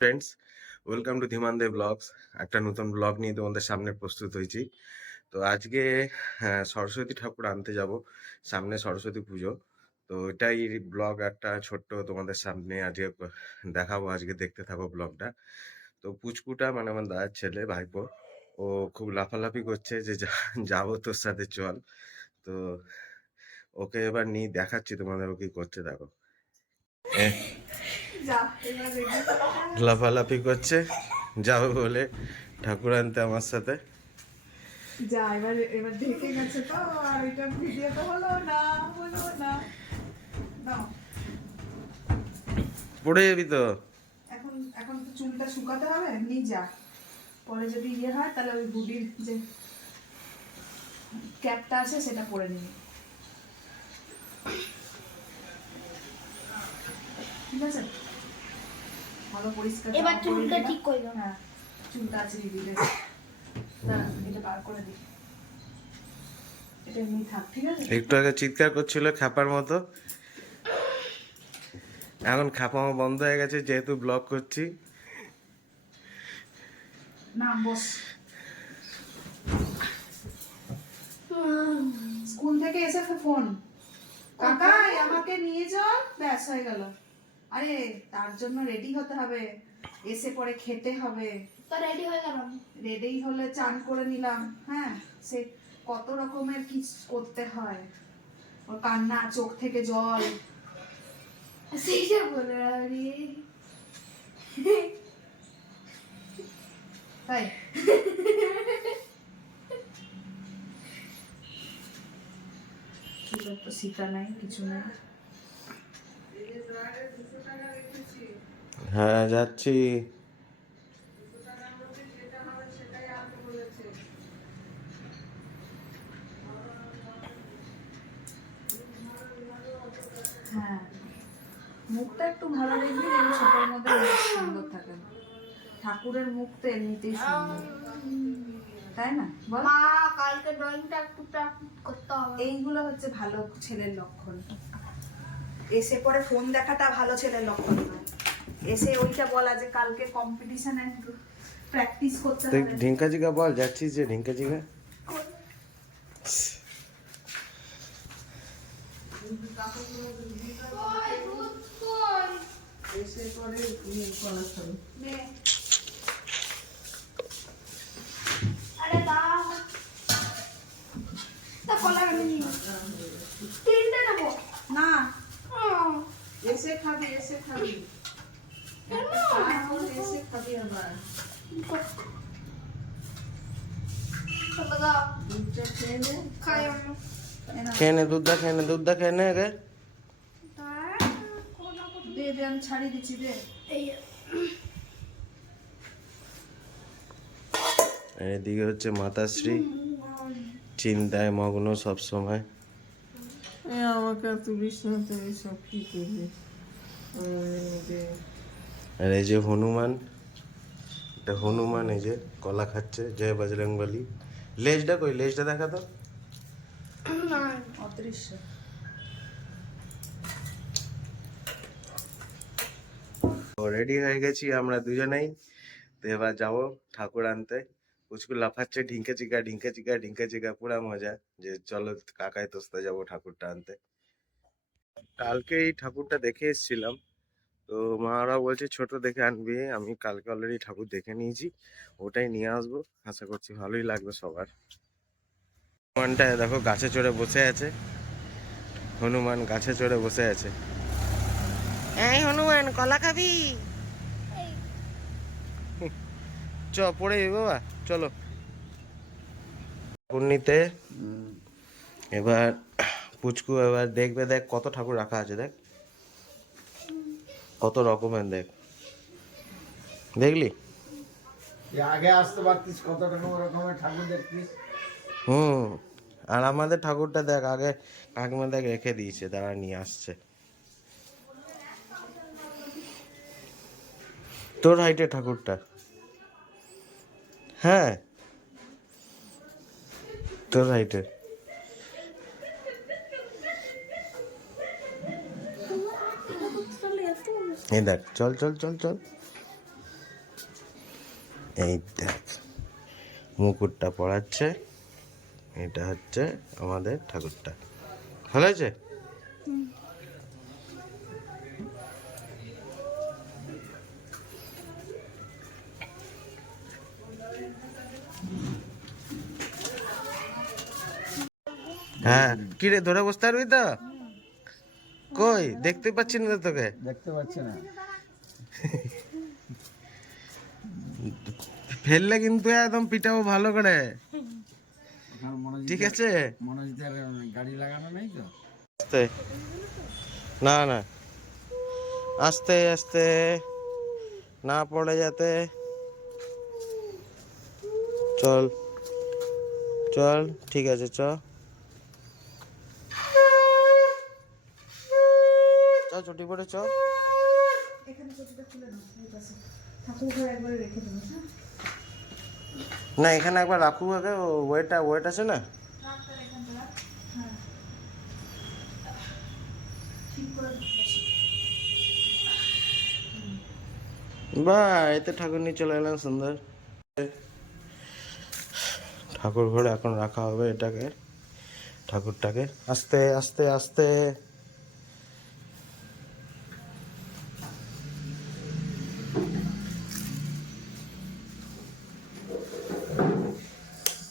Friends, welcome to Dhiman blogs. একটা নতুন blog নিয়ে তোমাদের সামনে প্রস্তুত হয়েছি। তো আজকে সরস্বতী ঠাকুর আনতে যাব। সামনে সরস্বতী পুজো। তো এটাই ব্লগ একটা ছোট্ট তোমাদের সামনে আজকে দেখাবো। আজকে দেখতে থাকো ব্লগটা। তো পুচকুটা মানে আমার দাদার ছেলে ভাইপো, ও খুব লাফালাফি করছে যে যাবো তোর সাথে চল। তো ওকে এবার নিয়ে দেখাচ্ছি তোমাদের ও কি করছে দেখো। লাফালাফি করছে যাবে বলে ঠাকুর আনতে আমার সাথে। যা এবার এবার ঢেকে গেছে তো, আর এটা ভিডিও তো হলো না। নাও, পড়ে যাবি তো। এখন এখন তো চুলটা শুকাতে হবে, নিয়ে যা। পরে যদি ইয়ে হয় তাহলে ওই হুডির যে ক্যাপটা আছে সেটা পরে নিবি, ঠিক আছে? ভালো পরিষ্কার এবার চুলটা ঠিক করে দাও। হ্যাঁ, চুলটা আছে দিদিদের। না, এটা বার করে দিই, এটা এমনি থাক, ঠিক আছে? একটু আগে চিৎকার করছিল খ্যাপার মতো, এখন খ্যাপামা বন্ধ হয়ে গেছে যেহেতু ব্লগ করছি। না, বস। স্কুল থেকে এসে ফোন, কাকাই আমাকে নিয়ে যাও, ব্যাস হয়ে গেল। আরে তার জন্য রেডি হতে হবে, এসে পরে খেতে হবে। তো রেডি হয়ে গেলাম। রেডি হলে চান করে নিলাম, হ্যাঁ, সে কত রকমের কি করতে হয়। ওর কান্না, চোখ থেকে জল। সেইটা বলে আরে তাই চুলের তো শিকা নাই, কিছু নাই। হ্যাঁ যাচ্ছি। হ্যাঁ, মুখটা একটু ভালো দেখবি, যেন সবার মধ্যে মুখ সুন্দর থাকে। ঠাকুরের মুখ তো এমনিতেই সুন্দর, তাই না বল? মা কালকে ড্রয়িংটা একটু প্র্যাকটিস করতে হবে। এইগুলো হচ্ছে ভালো ছেলের লক্ষণ। এসে পরে ফোন দেখাটা ভালো ছেলের লক্ষণ নয়। এসে ওইটা বলা যে কালকে কম্পিটিশনে প্র্যাকটিস করতে দেখ হবে। ঢিঙ্কা জিগা বল, যাচ্ছিস যে ঢিঙ্কা জিগা। কই দুধ কই? এসে পরে কলাতে হবে। নে। আরে দাও। তা কলা আমি নিয়ে তিনটে নেবো। না, হুম। এসে খাবি, এসে খাবি। কেন? এখন এসে খাবি আবার। চলো দাও। দুধটা খেয়ে নে। খাই আমি। এ নাও। খেয়ে নে দুধটা, খেয়ে নে দুধটা, খেয়ে নে আগে। দে দে, আমি ছাড়িয়ে দিচ্ছি, দে। এই আর এদিকে হচ্ছে মাতাশ্রী চিন্তায় মগ্ন সব সময়। আমাকে তুলিস না, তুই সব কি করবি? আর এই যে হনুমান, এটা হনুমান, এই যে কলা খাচ্ছে, জয় বজরংবলী। লেজটা কই, লেজটা দেখা তো। অদৃশ্য। রেডি হয়ে গেছি আমরা দুজনেই। তো এবার যাবো ঠাকুর আনতে। পুচকু লাফাচ্ছে ঢিঙ্কে চিকা ঢিঙ্কে চিকা ঢিঙ্কে চিকা, পুরা মজা। যে চলো কাকাই তোস্তা যাবো ঠাকুরটা আনতে। কালকে এই ঠাকুরটা দেখে এসেছিলাম। তো মারা বলছে ছোট দেখে আনবি, আমি কালকে অলরেডি ঠাকুর দেখে নিয়েছি, ওটাই নিয়ে আসবো। আশা করছি ভালোই লাগবে সবার। হনুমানটা দেখো গাছে চড়ে বসে আছে, হনুমান গাছে চড়ে বসে আছে। এই হনুমান কলা খাবি? চ পড়ে যাবি বাবা, চলো ঠাকুর নিতে। এবার পুচকু এবার দেখবে, দেখ কত ঠাকুর রাখা আছে, দেখ কত রকমের, দেখ দেখলি? আগে আসতে পারতিস, কত রকমের ঠাকুর দেখতিস। হুম। আর আমাদের ঠাকুরটা দেখ আগে কাকিমা দেখ রেখে দিয়েছে, তারা নিয়ে আসছে। তোর হাইটে ঠাকুরটা, হ্যাঁ তোর হাইটে। এই দেখ, চল চল চল চল। এই দেখ মুকুটটা পড়াচ্ছে, এটা হচ্ছে আমাদের ঠাকুরটা। ভালো আছে? হ্যাঁ, কি রে ধরে বসতে পারবি তো? কই দেখতে পাচ্ছি না তো তোকে। দেখতে পাচ্ছি না। ফেললে কিন্তু একদম পিটাবো ভালো করে, এখন ঠিক আছে? মনোজিতের গাড়ি লাগানো নেই তো? আস্তে, না না, আস্তে আস্তে, না পড়ে যাতে। চল চল, ঠিক আছে চ চ, ছুটি পড়ে চ। এখানে চটিটা খুলে নাও, এই পাশে ঠাকুর ঘরে একবারে রেখে দেবো। হ্যাঁ, না এখানে একবার রাখু আগে, ওয়েট আছে না। রাখটা এখানটা রাখ। হ্যাঁ, ঠিক করে বসে। বা এতে ঠাকুর নিয়ে চলে এলাম সুন্দর। ঠাকুর ঘরে এখন রাখা হবে এটাকে, ঠাকুরটাকে। আস্তে আস্তে আস্তে,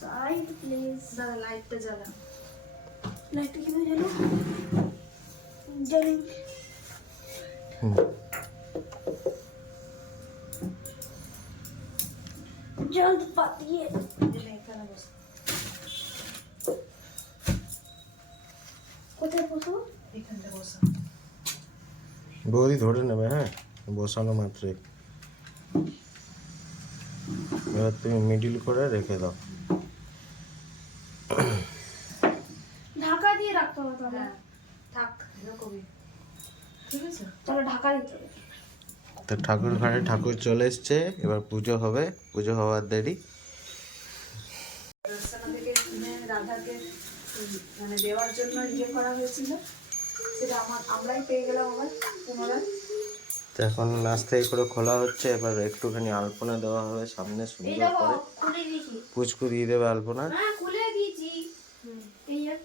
সাইড প্লিজ। দাঁড়া, লাইটটা জ্বালা। লাইটটা কিভাবে জ্বালো? জ্বালি। হুম। জল পাতিয়ে এনে এখানে বস। কোথায় বসো? এখানটা বসা। বৌদি ধরে নেবে, হ্যাঁ বসানো মাত্রই। এবার তুমি মিডিল করে রেখে দাও। ঢাকা দিয়ে রাখতে হবে তাহলে। হ্যাঁ, থাক এরকমই, ঠিক আছে? তাহলে ঢাকা দিতে হবে। তো ঠাকুর ঘরে ঠাকুর চলে এসছে, এবার পুজো হবে, পুজো হওয়ার দেরি। রাস্তানা থেকে কিনে রাধাকে মানে দেওয়ার জন্য ইয়ে করা হয়েছিল, সেটা আমরাই পেয়ে গেলাম আবার পুনরায়। তো এখন নাস্তা করে খোলা হচ্ছে, এবার একটুখানি আলপনা দেওয়া হবে সামনে এই সুন্দর দেখো করে। খুলে দিয়েছি। পুচকু দিয়ে দেবে আলপনা। হ্যাঁ খুলে দিয়েছি। এই যে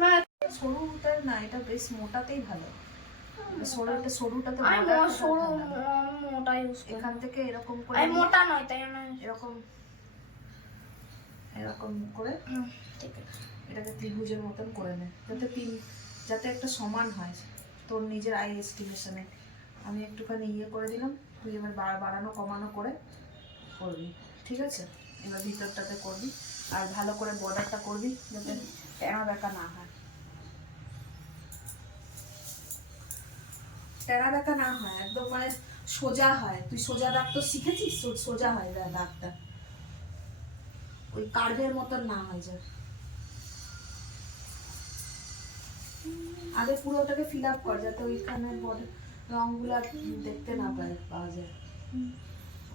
না সরুটা না, এটা বেশ মোটাতেই ভালো। সরুটাতে আমি মোটা একটা সরু ভালো। মোটা ইউজ করি। এখান থেকে এরকম করে আমি নিয়ে মোটা নয় তাই না? এরকম এরকম করে ঠিক আছে। এটাকে ত্রিভুজের মতন করে নে, যাতে একটা সমান হয় তোর নিজের আই এস্টিমেশনে। আমি একটুখানি ইয়ে করে দিলাম, তুই এবার বাড়ানো কমানো করে করবি, ঠিক আছে? এবার ভিতরটাতে করবি, আর ভালো করে বর্ডারটা করবি যাতে টেনা বেঁকা না হয়। টেনা বেঁকা না হয়, একদম মানে সোজা হয়। তুই সোজা দাগ তো শিখেছিস, সোজা হয় দাগটা, ওই কার্ভের মতন না হয় যায়। আগে পুরো ওটাকে ফিল আপ কর যাতে ওইখানে রংগুলো দেখতে না পাওয়া যায়।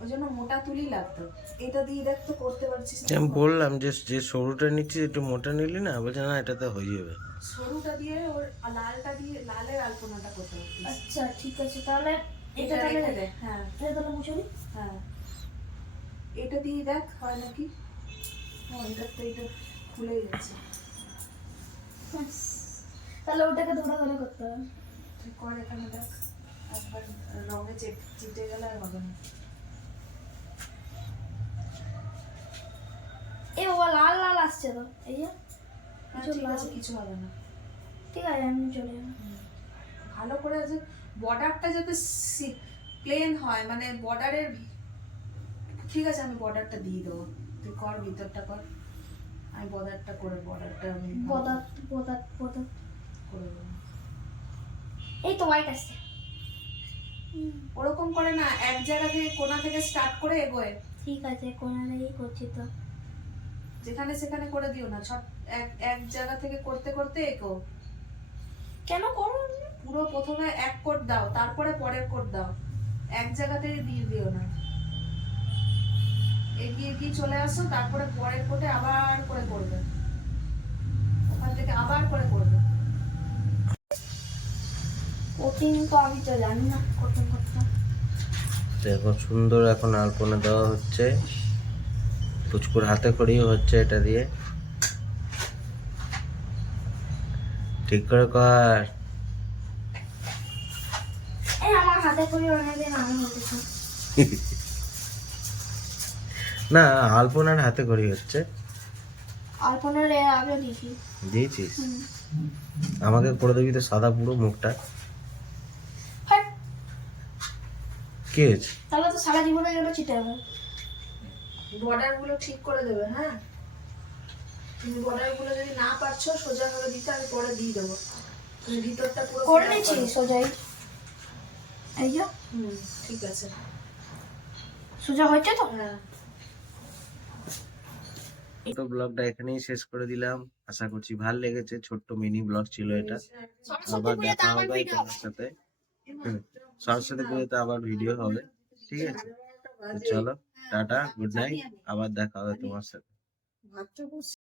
ওই জন্য মোটা তুলি লাগতো। এটা দিয়ে দেখ তো করতে পারছিস না? আমি বললাম যে যে সরুটা নিচ্ছি একটু মোটা নিলি না, বলছে না এটাতে হয়ে যাবে। সরুটা দিয়ে ওর লালটা দিয়ে লালের আলপনাটা করতে পারতিস। আচ্ছা ঠিক আছে তাহলে এটা এটা রেখে তাহলে দে। হ্যাঁ এটা তাহলে মুছে দিই। হ্যাঁ, এটা দিয়ে দেখ হয় নাকি। হ্যাঁ, এটা তো এটা খুলে গেছে। তাহলে ওটাকে ধরে ধরে করতে হবে। তুই কর, এখানে দেখ একবার রঙে চিটে গেলে আর হবে না। এ বাবা লাল লাল আসছে তো এই যে। হ্যাঁ, ঠিক আছে, কিছু হবে না। ঠিক আছে আমি চলে যাবো। ভালো করে যে বর্ডারটা যাতে প্লেন হয়, মানে বর্ডারের, ঠিক আছে আমি বর্ডারটা দিয়ে দেবো, তুই কর ভিতরটা কর। আমি বর্ডারটা আমি বদাত বদাত বদাত করে দেবো। এই তো হোয়াইট আসছে। ওরকম করে না, এক জায়গা থেকে কোণা থেকে স্টার্ট করে এগোয়, ঠিক আছে কোনা থেকেই করছি তো। যেখানে সেখানে করে দিও না, এক জায়গা থেকে করতে করতে এগো। কেন করো? পুরো প্রথমে এক কোট দাও, তারপরে পরের কোট দাও, এক জায়গা থেকে দিয়ে দিও না। এগিয়ে এগিয়ে চলে আসো, তারপরে পরের কোটে আবার করে করবে, ওখান থেকে আবার করে করবে। কোটিং তো আমি তো জানি না কোটিং করতে। দেখো সুন্দর এখন আলপনা দেওয়া হচ্ছে, পুচকুর হাতে খড়িও হচ্ছে এটা দিয়ে। ঠিক করে কর। এই আমার হাতে করে অনেকদিন আমি হতেছে। না, আলপনার হাতে খড়ি হচ্ছে। আলপনার এর আগে দিছি। দিয়েছিস? আমাকে করে দিবি তো সাদা পুরো মুখটা। হাট, কি হয়েছে? তাহলে তো সারা জীবনে এটা চিটে হবে। বর্ডার গুলো ঠিক করে দেবে, হ্যাঁ? তুমি বর্ডার গুলো যদি না পারছো সোজা করে দিতে, আমি পরে দিয়ে দেবো। তুমি ভিতরটা পুরো করে fill up নিচ্ছি করো। সোজাই। এই যে ঠিক আছে। সোজা হচ্ছে তো। হ্যাঁ। তো ব্লগটা এখানেই শেষ করে দিলাম, আশা করছি ভালো লেগেছে। ছোট্ট মিনি ব্লগ ছিল এটা। আবার দেখা হবে তোমার সাথে। সরস্বতী পুজোতে আবার ভিডিও হবে, ঠিক আছে? তো চলো, টাটা, গুড নাইট, আবার দেখা হবে তোমার সাথে। ভাতটা